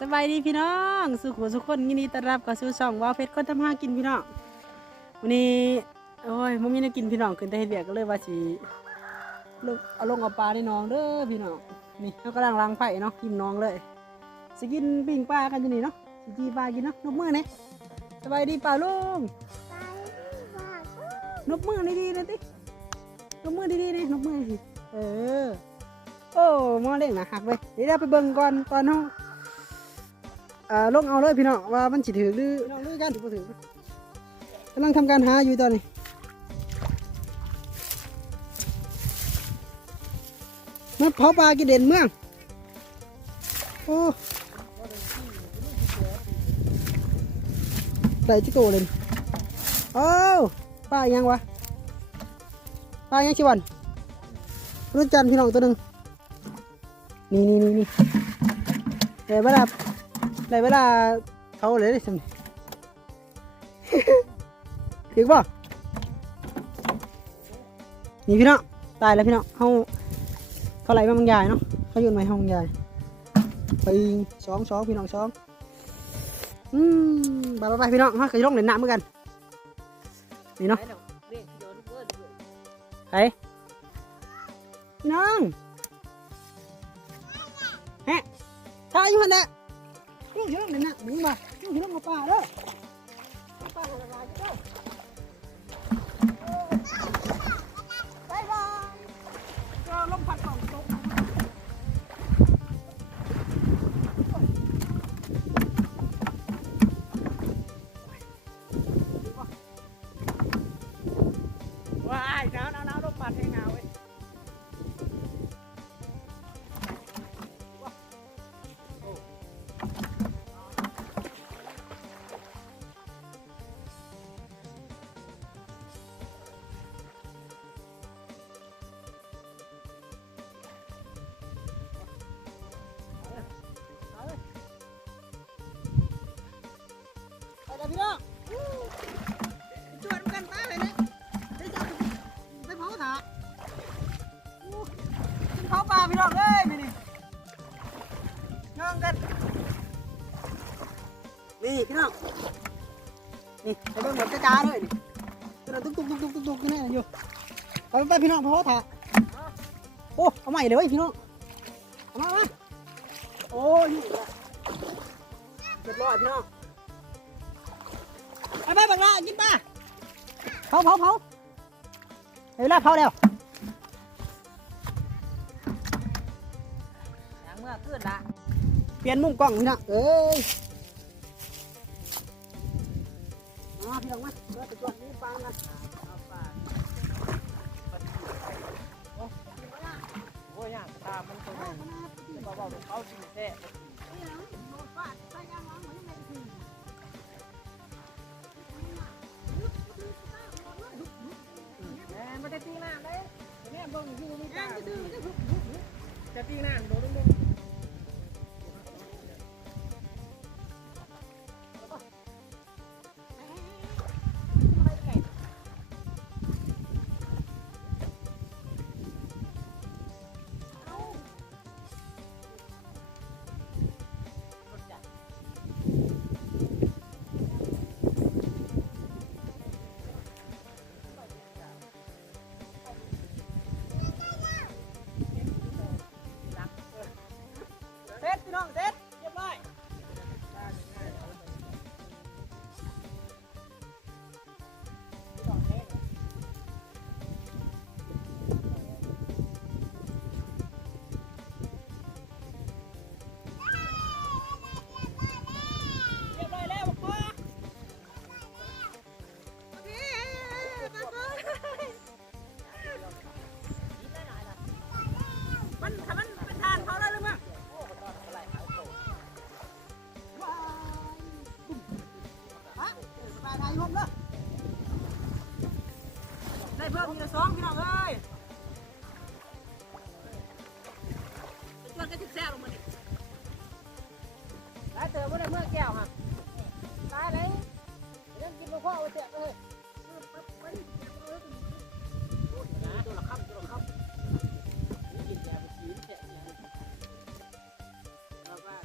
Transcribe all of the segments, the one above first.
สบายดีพี่น้องสุขสุขคนยินดีต้อนรับกับสู่ช่องว้าวเพชรคนทำหากินพี่น้องวันนี้โอ้ยมันมีน้ำกินพี่น้องขึ้นแต่เฮ็ดเวียกก็เลยว่าสิเอาลงเอาปลาในน้องเด้อพี่น้องนี่เรากำลังล้างไผ่เนาะกินน้องเลยสิกินปิ้งปลากันอยู่นี่เนาะสิจีปลากินเนาะนกมือเนี่ยสบายดีป่าลุงนกมือดีๆนะตินกมือดีๆนี่นกมือสิโอ้มอเล่งนะหักเลยเดี๋ยวเราไปเบิ่งก่อนตอนน้องลงเอาเลยพี่น้องว่ามันสิถือหรือน้องหรือกันถือบ่ถือกำลังทำการหาอยู่ตอนนี้มาเผาปลากินเด่นเมืองโอ้ใส่จิโก้เลยโอ้ปลายังวะปลายังชิวันรุ่นจันพี่น้องตัวหนึ่งนี่แต่เวลาเขาเลยได้สิถึงป่ะนี่พี่น้องตายแล้วพี่น้องเขาไหลมาบางใหญ่เนาะเขาโยนมาห้องใหญ่ไปสองพี่น้องไปพี่น้องเขาเคยลงเล่นน้ำเหมือนกันนี่เนาะไอ้พี่น้องฮะถ้าอยู่หันแหละนี่อยู่ลงเล่นน้ำมึงมาอยู่ลงกับป่าเด้อป่าทำอะไรกันเด้อลมพัดของตกว้ายหนาวลมพัดให้หนาวเว้ยพี่น้องจวดกันตาเลยเนี่ยไปเผาถาเผาปลาพี่น้องเลยนี่ย่องกันนี่พี่น้องนี่ไปเบิ่งหมดจ้าเลยนี่พี่น้องตุ๊กนี่อยู่ไปพี่น้องเผาถาโอ้เอาใหม่เลยพี่น้องเอามาโอ้ยเรียบร้อยพี่น้องไปบังละกินปลาเผาเวลาเผาแล้วอย่างเมื่อคืนละเปลี่ยนมุมกล้องพี่น้องเอ้ยพี่น้องมาเราไปจวดนี้ปลากันโอ้ยย่างตามันตรงนี้เบาๆเขาชิมแท้มันจะตีน้ำเลยแม่บ่งอยู่มีตาจะตีน้ำโดนพี่น้องเด็ดเรียบร้อยแล้วพ่อมันทำมันเป็นทานเขาได้หรือเปล่าได้เพิ่มมีละ2พี่น้องเอ้ยจวนก็ติดแซ่ลงมาดิได้เติมว่าได้เมื่อแก้วฮะได้เลยยังกินมาพ่อเอาเจ็บเลยตัวละคำกินแก้วไปกินแซ่แล้วว่า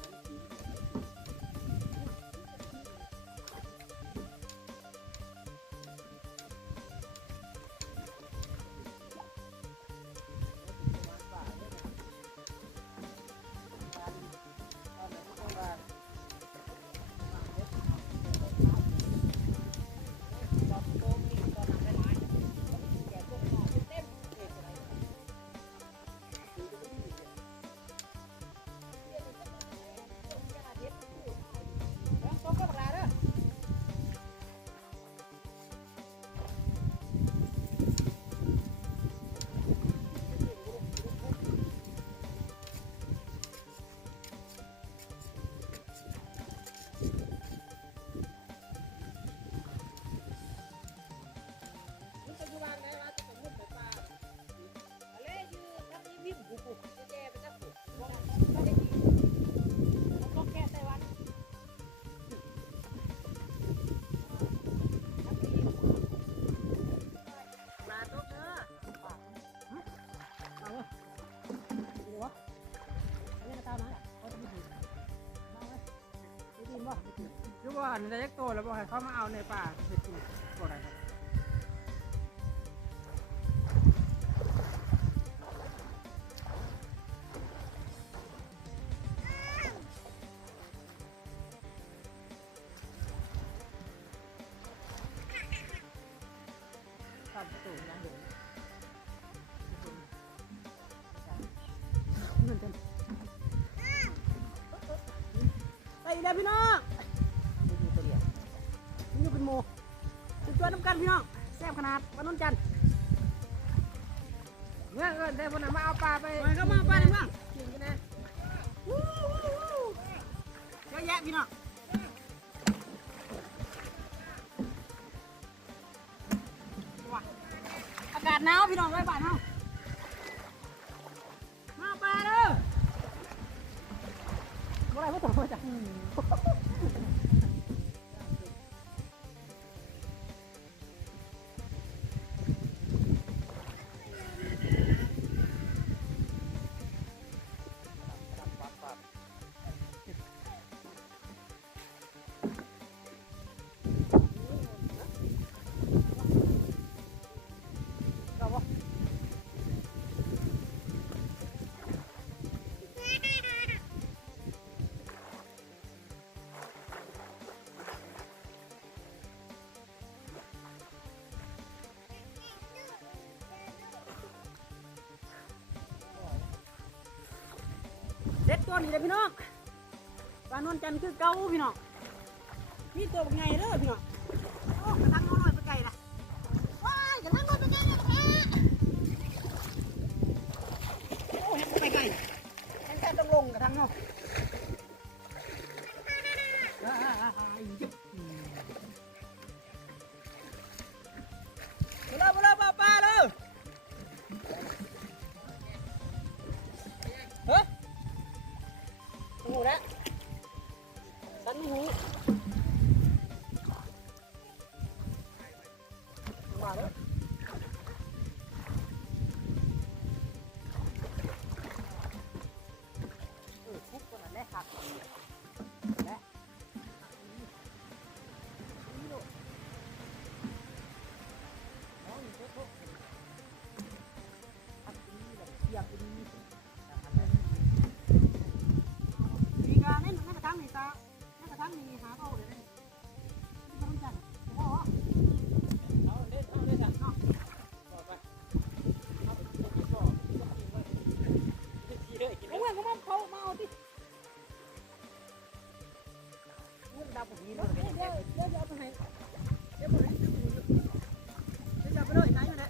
คือว่าในยักษ์โตแล้วบอกให้เขามาเอาในป่าไปกินบ่ได้ครับตัดตูยังเดือดไปอีกแล้วพี่น้องนี่เป็นโมจุดจวนน้ำกันพี่น้องแซ่บขนาดวันนนจันทร์ เมื่อเอิญแต่พนมาเอาปลาไป มาเข้ามาปลาหนึ่งบ้าง กินกันนะ เยอะแยะพี่น้องว้าอากาศหนาวพี่น้องไว้บ้านเฮามาปลาเด้อบ่ได้บ่ต้องมาจ้ะ เด็ดตัวนี้เลยพี่น้องปลานวลจันทร์คือเก่าพี่น้องมีตัวเป็นไงเด้อพี่น้องโอ้กระทั่งน้อยไปไกลนะว้ายกระทั่งน้อยไปไกลนะโอ้เห็นไปไกลแค่ต้องลงกระทั่งน้อยไปเลยปลาเลยเฮ้ยหูแล้วฉันไม่หูมาแล้วคุกคนนั้นแหละครับและมีการเล่นในกระทั่งนี่ตาในกระทั่งนี่หาเขาเลยนี่ต้องจันโอ้โหเอาเล่นจันเนาะต่อไปเอาไปกินต่อทีเลยกินเลยก็มันเขามาเอาที่ลูกดาวผมมีเลยเดี๋ยวเอาไปให้เดี๋ยวไปให้เดี๋ยวจับไปเลยไหนอยู่เนี่ย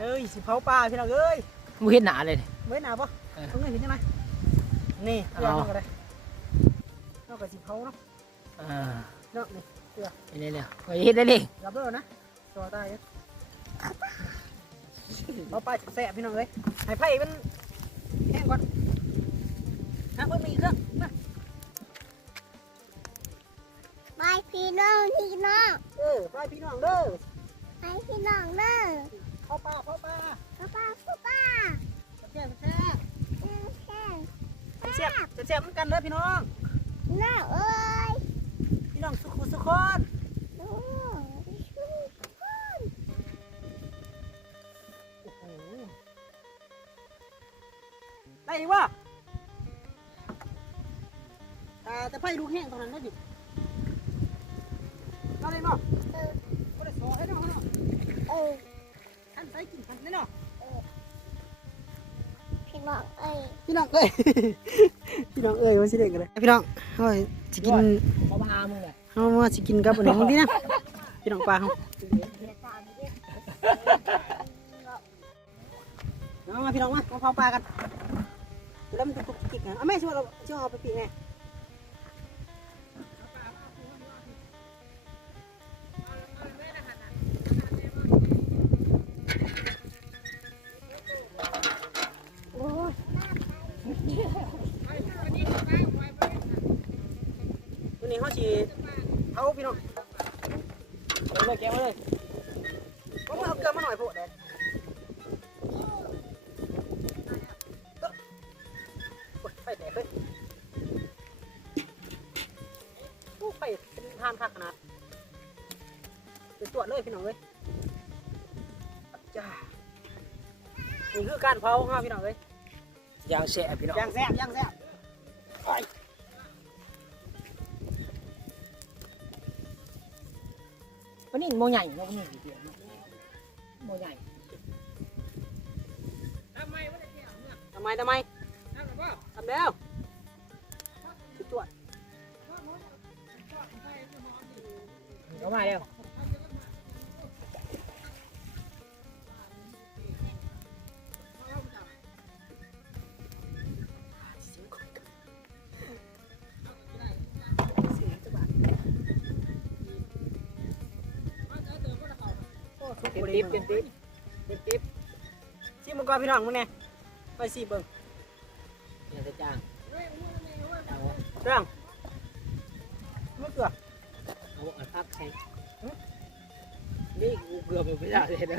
เฮ้ยสิเผาปลาพี่น้องเอ้ย มึงเห็นหนาเลย เว้ยหนาปะตรงนี้เห็นยังไงนี่เกลือน้องก็ได้น้องก็สิเผาเนาะเนาะนี่เกลือ เห็นเลยเห็นได้เลย รับด้วยนะตัวตายเอาปลาแสบพี่น้องเลยให้ไผ่มันแห้งก่อนนะเพิ่งมีเครื่องมา ไปพี่น้องพี่น้อง ปลาพี่น้องเด้อ ไปพี่น้องเด้อ เข้าปลา ป้าป้าป้า แซ่บแซ่บ แซ่บ แซ่บเหมือนกันเด้อพี่น้อง น้าเอ้ย พี่น้องสุขุสุขน ดู โอ้โหได้ดีวะแต่ไผ่ลูกแห้งตรงนั้นได้ดิเอาเลยเนาะก็ได้สอให้เนาะท่านใส่กินทันได้เนาะ พี่น้องเอ้ย พี่น้องเอ้ย พี่น้องเอ้ยมันสิเด็กกันเลยพี่น้องเฮ้ยสิกิน เขาพามึงเลย เฮาว่าสิกินกับอันนี้ของพี่นะพี่น้องปลาเฮาเอามาพี่น้องมาเผาปลากันแล้วมันจะตุกจิกนะเอาแม่ช่วยเราเอาไปปีกไงโอ้ยวันนี้เขาฉีเอาพี่น้องเลยแกงเลยก็มาเอาเกลือมาหน่อยพวกเด็กไปแตกเลย ามคักขนาดเป็นตัวเลยพี่น้องเอ้ยจ้านี่คือการเผาฮะพี่น้องเอ้ย ยางแสบพี่น้อง ย่างแซ่บย่างแซ่บไป วันนี้โมใหญ่เนาะวันนี้เดียวโมใหญ่ทำไม ทำไมทำแล้วคือตัว เข้ามาแล้วเต็มติ๊บ ชิมมังกรพี่น้องมึงเนี่ยไปสิเบิ่ง เนี่ยจะจ้างเอา เรื่องมึงเกลือ อันพักแทนนี่กูเกือบไม่ได้เลยนะ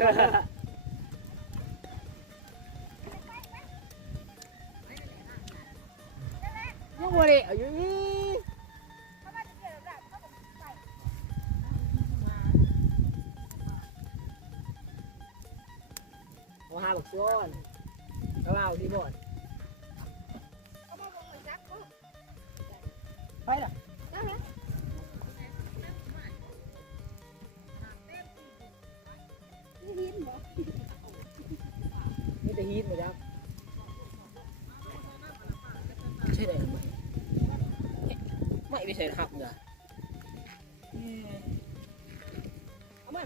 ยังบ่ได้อายุนี่เอาหาบักซ้อนเอาที่บ่อน ไปล่ะ นี่จะฮีทไหมครับใช่ไหมไม่ไปใส่หักเหรอ เอามา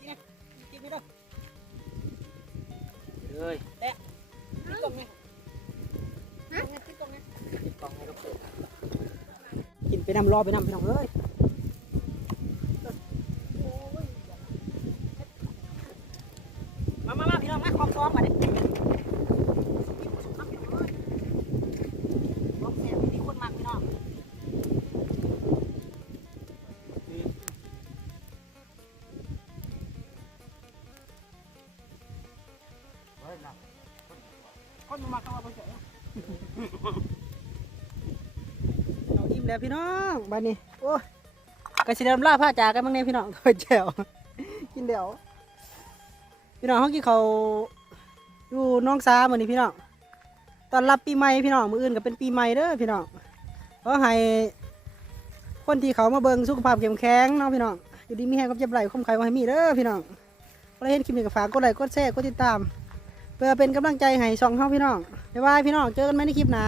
กินนะกินไปเด้อ เลย กินกล่องนี่กินกล่องนี่ ติดกล่องให้เราเปิด กินไปนำรอไปนำพี่น้องเอ้ยมาพี่น้องมาของซ้อมมาดิของแซ่บมีคนมากพี่น้องคนมาเข้ามาเฉยเราอิ่มแล้วพี่น้องบ้านนี้โอ้กระเทียมล่าผ้าจากกันบ้างเนี่ยพี่น้องตัวแจ๋วกินเดี๋ยวพี่น้องเขากินเขาอยู่น้องซาเหมือนนี้พี่น้องตอนรับปีใหม่พี่น้องมื้ออื่นก็เป็นปีใหม่เด้อพี่น้องก็ให้คนที่เขามาเบิ่งสุขภาพเข้มแข็งเนาะพี่น้องอยู่ดีมีแห้งกับเจ็บไหล่คมไข้ว่าให้มีเด้อพี่น้องก็เลยเห็นคลิปนี้ก็ฝากกดไลค์กดแชร์กดติดตามเพื่อเป็นกำลังใจให้ช่องเฮาพี่น้องบ๊ายบายพี่น้องเจอกันใหม่ในคลิปหน้า